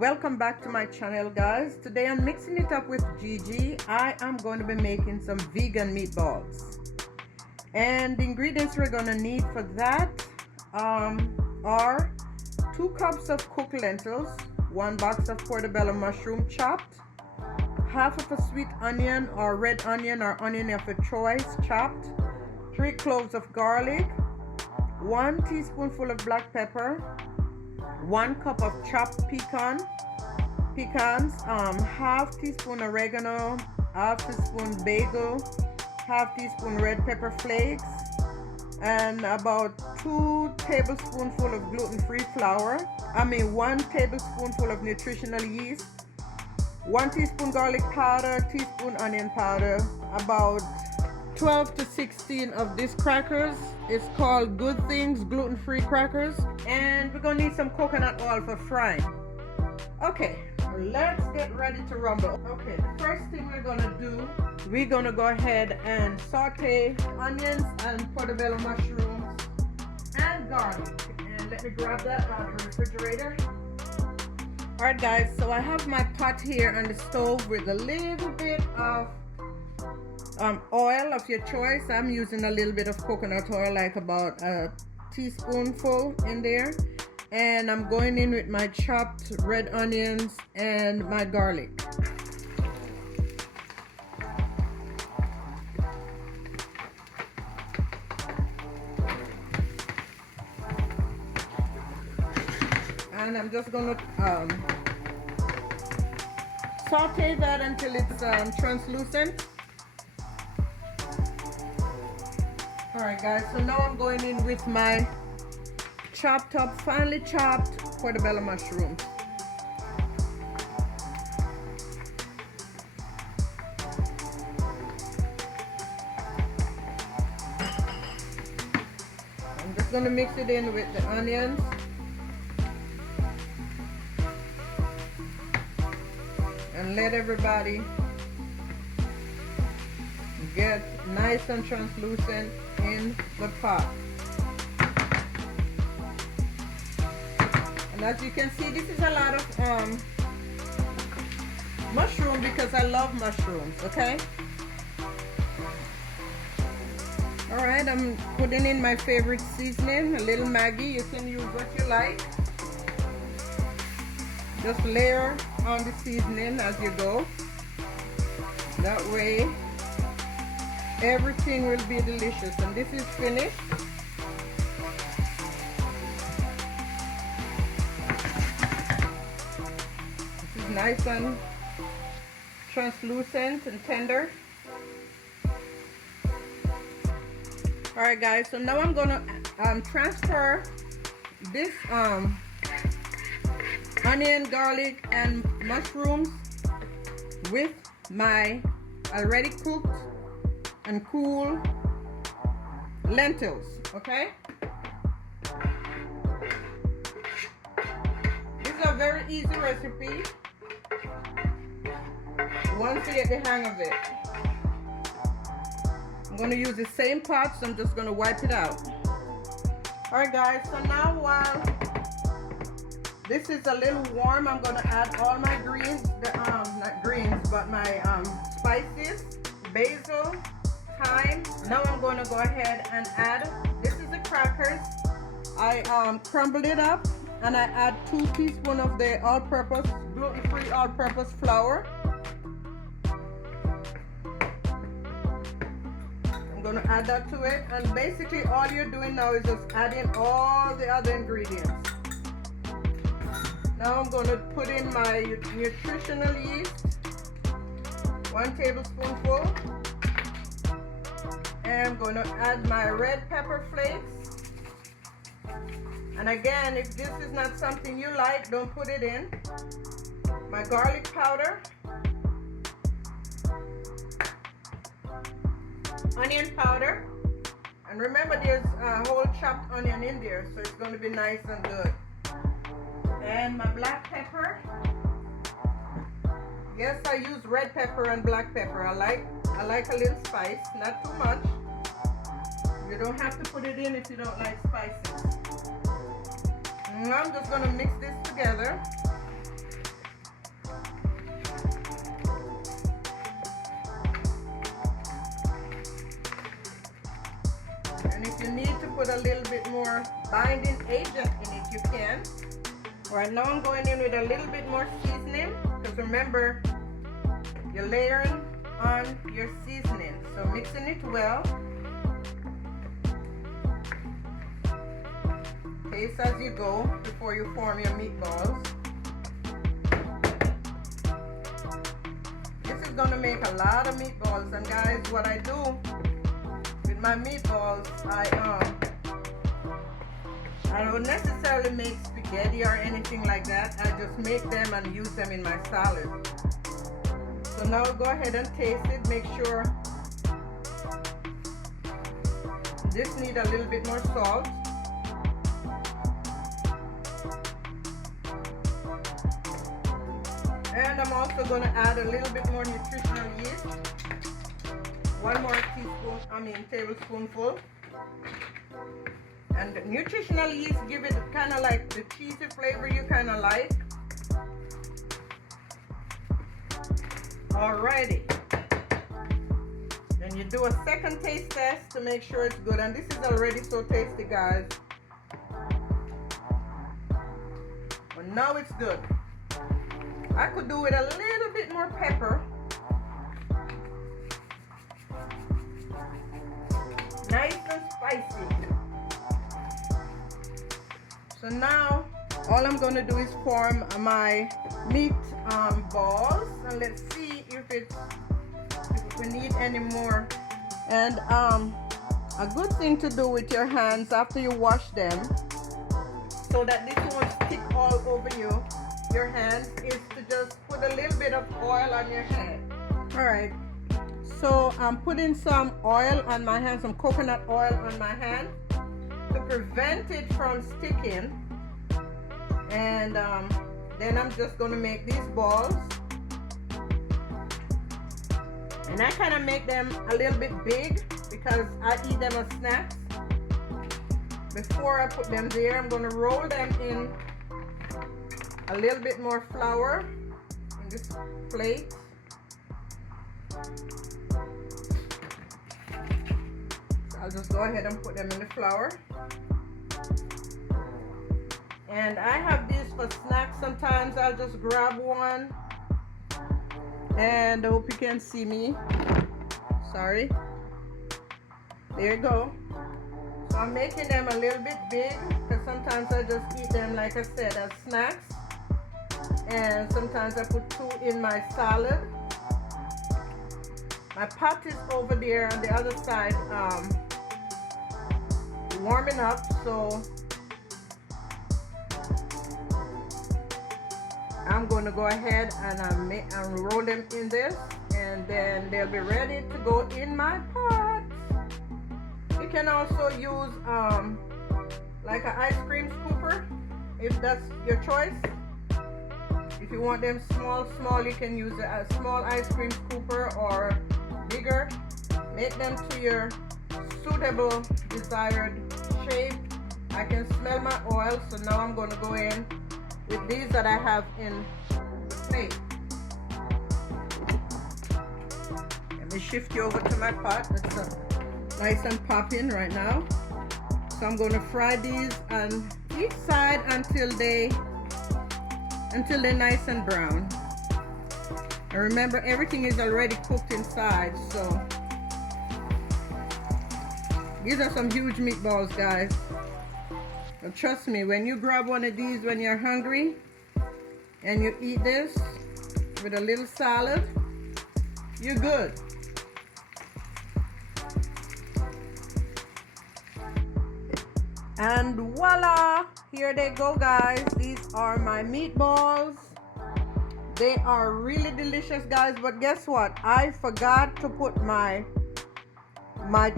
Welcome back to my channel, guys. Today I'm mixing it up with Gigi. I am going to be making some vegan meatballs, and the ingredients we're going to need for that are 2 cups of cooked lentils, 1 box of portobello mushroom chopped, half of a sweet onion or red onion or onion of your choice chopped, 3 cloves of garlic, 1 teaspoonful of black pepper, 1 cup of chopped pecans, half teaspoon oregano, half teaspoon bagel, half teaspoon red pepper flakes, and about 2 tablespoonful of gluten-free flour. 1 tablespoonful of nutritional yeast, 1 teaspoon garlic powder, teaspoon onion powder, about 12 to 16 of these crackers. It's called Good Things gluten-free crackers, and we're gonna need some coconut oil for frying. Okay, let's get ready to rumble. Okay, the first thing we're gonna do, we're gonna go ahead and saute onions and portobello mushrooms and garlic. And let me grab that out of the refrigerator. Alright guys, so I have my pot here on the stove with a little bit of oil of your choice. I'm using a little bit of coconut oil, like about a teaspoonful in there, and I'm going in with my chopped red onions and my garlic. And I'm just gonna saute that until it's translucent. Alright guys, so now I'm going in with my chopped up, finely chopped portobello mushrooms. I'm just going to mix it in with the onions. And let everybody get nice and translucent in the pot. And as you can see, this is a lot of mushroom because I love mushrooms. Okay, all right, I'm putting in my favorite seasoning, a little Maggi. You can use what you like. Just layer on the seasoning as you go. That way everything will be delicious. And this is finished. This is nice and translucent and tender. Alright guys, so now I'm gonna transfer this onion, garlic and mushrooms with my already cooked and cool lentils. Okay, this is a very easy recipe once you get the hang of it. I'm going to use the same pot, so I'm just going to wipe it out. Alright guys, so now while this is a little warm, I'm going to add all my greens, not greens, but my spices, basil, thyme. Now I'm going to go ahead and add, this is the crackers. I crumbled it up and I add 2 teaspoons of the all-purpose, gluten-free all-purpose flour. I'm going to add that to it, and basically all you're doing now is just adding all the other ingredients. Now I'm going to put in my nutritional yeast, 1 tablespoonful. And I'm going to add my red pepper flakes. And again, if this is not something you like, don't put it in. My garlic powder, onion powder, and remember there's a whole chopped onion in there, so it's going to be nice and good. And my black pepper. Yes, I use red pepper and black pepper. I like a little spice, not too much. You don't have to put it in if you don't like spices. Now I'm just going to mix this together. need to put a little bit more binding agent in it, you can. Right now I'm going in with a little bit more seasoning, because remember, you're layering on your seasoning. So mixing it well. Taste as you go before you form your meatballs. This is going to make a lot of meatballs. And guys, what I do with my meatballs, I don't necessarily make spaghetti or anything like that. I just make them and use them in my salad. So now go ahead and taste it. Make sure this needs a little bit more salt. And I'm also going to add a little bit more nutritional yeast. One more tablespoonful. And nutritional yeast give it kind of like the cheesy flavor you kind of like. Alrighty. Then you do a second taste test to make sure it's good. And this is already so tasty, guys. But now it's good. I could do with a little bit more pepper. Nice and spicy. So now all I'm going to do is form my meat balls, and let's see if we need any more. And a good thing to do with your hands after you wash them, so that this won't stick all over your hands, is to just put a little bit of oil on your hand. All right, so I'm putting some oil on my hand, some coconut oil on my hand, to prevent it from sticking. And then I'm just going to make these balls, and I kind of make them a little bit big because I eat them as snacks. Before I put them there, I'm going to roll them in a little bit more flour in this plate. So I'll just go ahead and put them in the flour. And I have these for snacks. Sometimes I'll just grab one. And I hope you can see me. Sorry. There you go. So I'm making them a little bit big, because sometimes I just eat them, like I said, as snacks. And sometimes I put two in my salad. My pot is over there on the other side, warming up. So I'm going to go ahead and roll them in this, and then they'll be ready to go in my pot. You can also use like an ice cream scooper, if that's your choice. If you want them small, you can use a small ice cream scooper, or bigger. Make them to your suitable desired shape. I can smell my oil, so now I'm going to go in with these that I have in the plate. Let me shift you over to my pot. It's nice and popping right now. So I'm going to fry these on each side until they're nice and brown. And remember, everything is already cooked inside, so these are some huge meatballs, guys. But trust me, when you grab one of these when you're hungry and you eat this with a little salad, you're good. And voila, here they go, guys. These are my meatballs. They are really delicious, guys. But guess what? I forgot to put my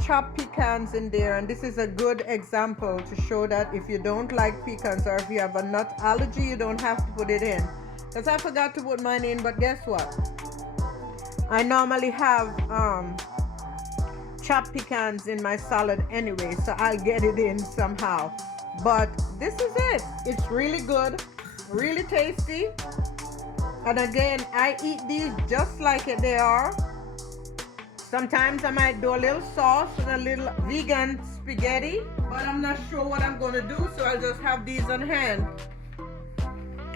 chopped pecans in there, and this is a good example to show that if you don't like pecans, or if you have a nut allergy, you don't have to put it in. Because I forgot to put mine in, but guess what? I normally have chopped pecans in my salad anyway, so I'll get it in somehow. But this is it. It's really good, really tasty. And again, I eat these just like they are. Sometimes I might do a little sauce and a little vegan spaghetti. but I'm not sure what I'm going to do, so I'll just have these on hand.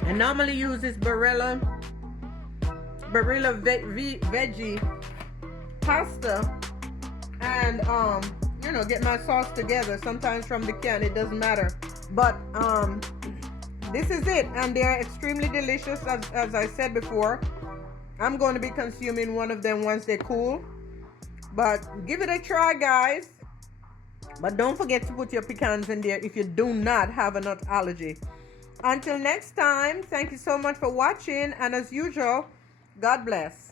I normally use this Barilla veggie pasta and you know, get my sauce together. Sometimes from the can, it doesn't matter, but this is it, and they're extremely delicious. As I said before, I'm going to be consuming one of them once they cool, but give it a try, guys. But don't forget to put your pecans in there if you do not have a nut allergy. Until next time, thank you so much for watching, and as usual, God bless.